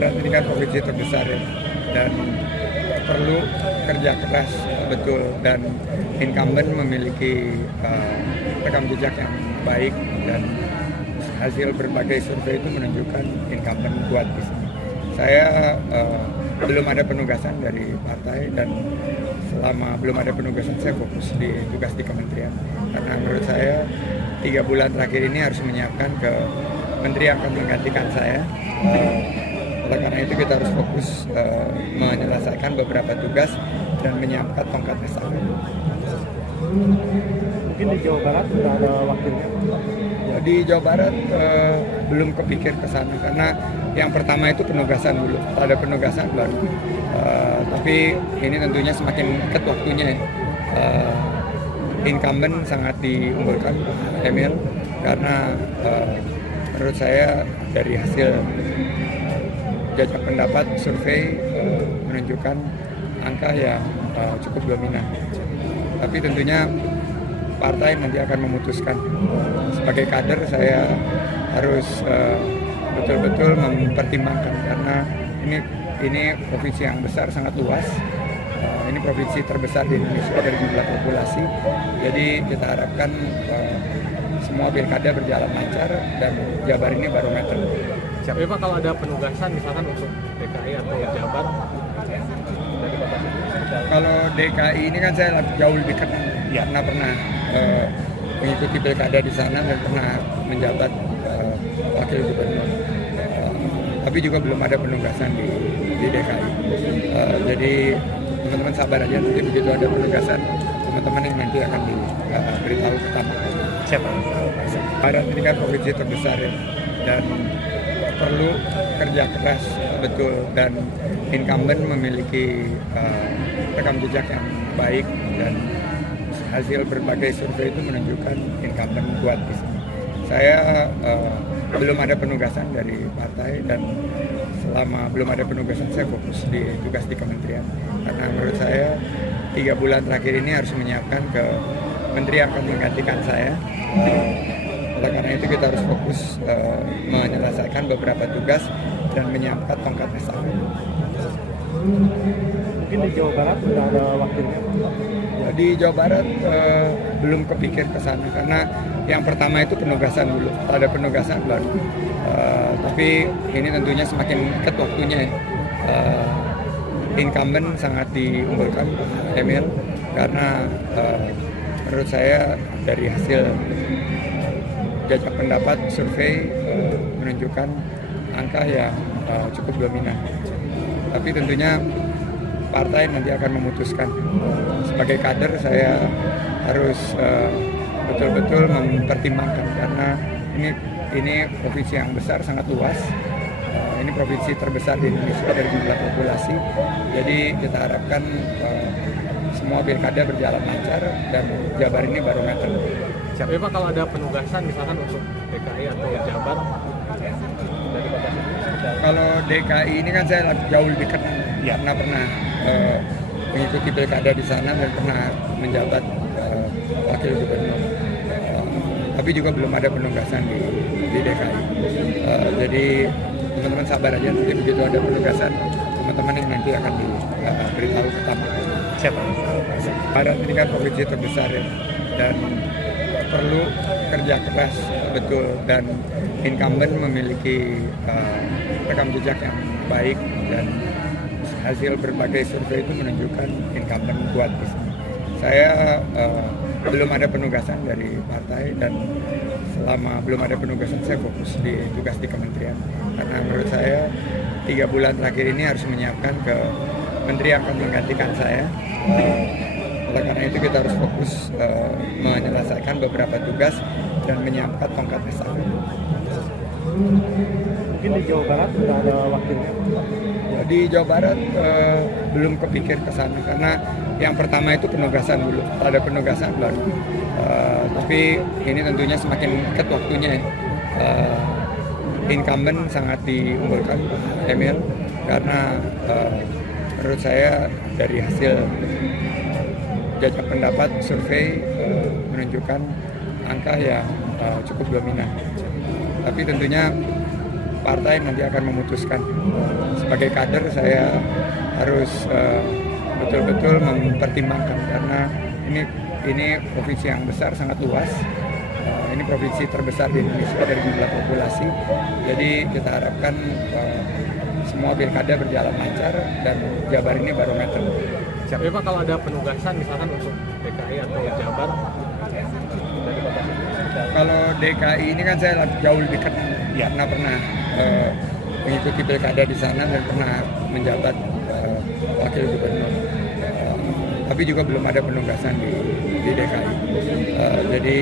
Barat ini kan provinsi terbesar ya, dan perlu kerja keras betul, dan incumbent memiliki rekam jejak yang baik, dan hasil berbagai survei itu menunjukkan incumbent kuat di sini. Saya belum ada penugasan dari partai, dan selama belum ada penugasan saya fokus di tugas di kementerian, karena menurut saya 3 bulan terakhir ini harus menyiapkan ke menteri yang akan menggantikan saya. Oleh karena itu kita harus fokus menyelesaikan beberapa tugas dan menyiapkan tongkat estafet. Mungkin di Jawa Barat sudah ada wakilnya? Di Jawa Barat belum kepikir ke sana, karena yang pertama itu penugasan dulu. Ada penugasan baru. Tapi ini tentunya semakin dekat waktunya ya. Incumbent sangat diunggulkan Emil, karena menurut saya dari hasil jajak pendapat survei menunjukkan angka yang cukup dominan. Tapi tentunya partai nanti akan memutuskan. Sebagai kader saya harus betul-betul mempertimbangkan, karena ini provinsi yang besar, sangat luas. Ini provinsi terbesar di Indonesia dari jumlah populasi. Jadi kita harapkan semua pilkada berjalan lancar, dan Jabar ini barometer. Tapi Pak, kalau ada penugasan misalkan untuk DKI atau Jabar dari Bapak? Kalau DKI ini kan saya jauh lebih kenal, karena pernah mengikuti pilkada di sana dan pernah menjabat wakil gubernur. Tapi juga belum ada penugasan di DKI. Jadi teman-teman sabar aja, nanti begitu ada penugasan, teman-teman yang nanti akan diberitahu pertama. Siapa? Barat ini kan provinsi terbesar ya, dan perlu kerja keras betul, dan incumbent memiliki rekam jejak yang baik, dan hasil berbagai survei itu menunjukkan incumbent kuat di sini. Saya belum ada penugasan dari partai, dan selama belum ada penugasan saya fokus di tugas di kementerian, karena menurut saya 3 bulan terakhir ini harus menyiapkan ke menteri yang akan menggantikan saya. Oleh karena itu kita harus fokus menyelesaikan beberapa tugas dan menyiapkan tongkat estafet. Mungkin di Jawa Barat sudah ada wakilnya? Di Jawa Barat belum kepikir ke sana, karena yang pertama itu penugasan dulu. Ada penugasan baru. Tapi ini tentunya semakin dekat waktunya ya. Incumbent sangat diunggulkan Emil, karena menurut saya dari hasil jajak pendapat survei menunjukkan angka yang cukup dominan. Tapi tentunya partai nanti akan memutuskan. Sebagai kader saya harus betul-betul mempertimbangkan, karena ini provinsi yang besar, sangat luas. Ini provinsi terbesar di Indonesia dari jumlah populasi. Jadi kita harapkan semua pilkada berjalan lancar, dan Jabar ini barometer. Tapi Pak, kalau ada penugasan misalkan untuk DKI atau Jabar dari Bapak? Kalau DKI ini kan saya jauh lebih kenal, karena pernah mengikuti pilkada di sana dan pernah menjabat wakil gubernur. Tapi juga belum ada penugasan di DKI. Jadi teman-teman sabar aja, nanti begitu ada penugasan, teman-teman yang nanti akan diberitahu pertama. Siapa? Barat ini kan provinsi terbesar ya, dan perlu kerja keras betul, dan incumbent memiliki rekam jejak yang baik, dan hasil berbagai survei itu menunjukkan incumbent kuat di sini. Saya belum ada penugasan dari partai, dan selama belum ada penugasan saya fokus di tugas di kementerian, karena menurut saya 3 bulan terakhir ini harus menyiapkan ke menteri yang akan menggantikan saya. Oleh karena itu kita harus fokus menyelesaikan beberapa tugas dan menyiapkan tongkat estafet. Mungkin di Jawa Barat sudah ada wakilnya? Di Jawa Barat belum kepikir ke sana, karena yang pertama itu penugasan dulu. Ada penugasan baru. Tapi ini tentunya semakin dekat waktunya ya. Incumbent sangat diunggulkan Emil, karena menurut saya dari hasil jajak pendapat survei menunjukkan angka yang cukup dominan. Tapi tentunya partai nanti akan memutuskan. Sebagai kader saya harus betul-betul mempertimbangkan karena ini provinsi yang besar, sangat luas. Ini provinsi terbesar di Indonesia dari jumlah populasi. Jadi kita harapkan semua pilkada berjalan lancar dan Jabar ini barometer. Tapi Pak, kalau ada penugasan misalkan untuk DKI atau Jabar dari Bapak sendiri? Kalau DKI ini kan saya jauh lebih dekat karena pernah mengikuti pilkada di sana dan pernah menjabat wakil gubernur. Tapi juga belum ada penugasan di DKI. Jadi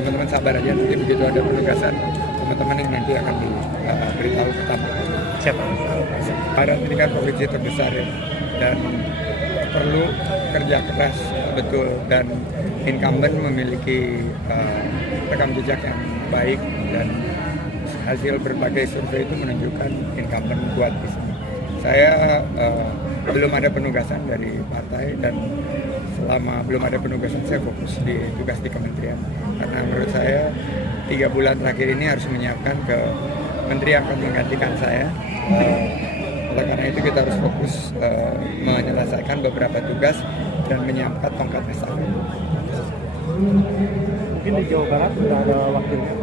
teman-teman sabar aja, nanti begitu ada penugasan teman-teman yang nanti akan diberitahu pertama. Siapa? Barat ini kan provinsi terbesar ya, dan perlu kerja keras betul, dan incumbent memiliki rekam jejak yang baik, dan hasil berbagai survei itu menunjukkan incumbent kuat di sini. Saya belum ada penugasan dari partai, dan selama belum ada penugasan saya fokus di tugas di kementerian, karena menurut saya 3 bulan terakhir ini harus menyiapkan ke menteri yang akan menggantikan saya. Oleh karena itu kita harus fokus menyelesaikan beberapa tugas dan menyiapkan tongkat estafet. Mungkin di Jawa Barat sudah ada wakilnya.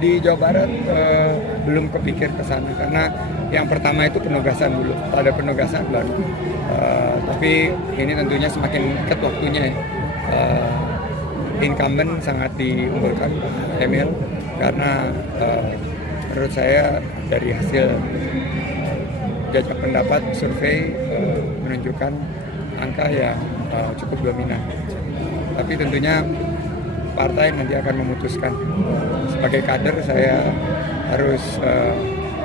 Di Jawa Barat belum kepikir ke sana karena yang pertama itu penugasan dulu. Ada penugasan baru. Tapi ini tentunya semakin dekat waktunya ya. Incumbent sangat diunggulkan Emil karena menurut saya dari hasil jajak pendapat survei menunjukkan angka yang cukup dominan. Tapi tentunya partai nanti akan memutuskan. Sebagai kader saya harus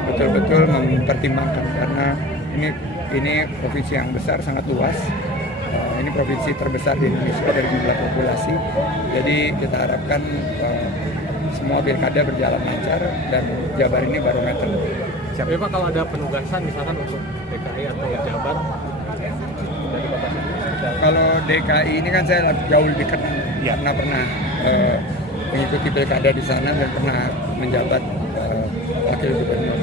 betul-betul mempertimbangkan karena ini provinsi yang besar, sangat luas. Ini provinsi terbesar di Indonesia dari jumlah populasi. Jadi kita harapkan semua pilkada berjalan lancar dan Jabar ini barometer. Tapi Pak, kalau ada penugasan misalkan untuk DKI atau Jabar dari Bapak sendiri? Kalau DKI ini kan saya jauh lebih dekat karena pernah mengikuti pilkada di sana dan pernah menjabat wakil gubernur.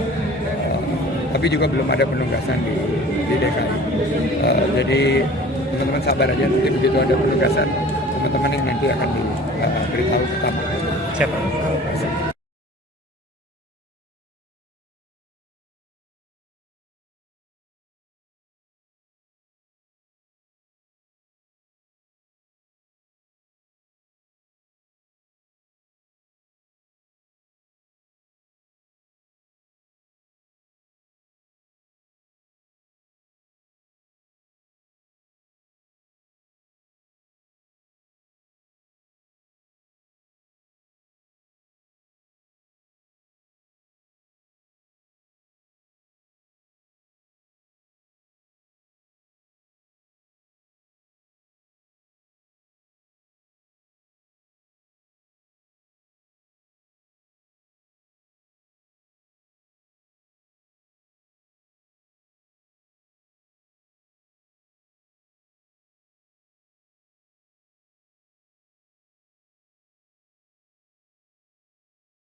Tapi juga belum ada penugasan di DKI. Jadi teman-teman sabar aja, nanti begitu ada penugasan teman-teman yang nanti akan diberitahu pertama. Siapa?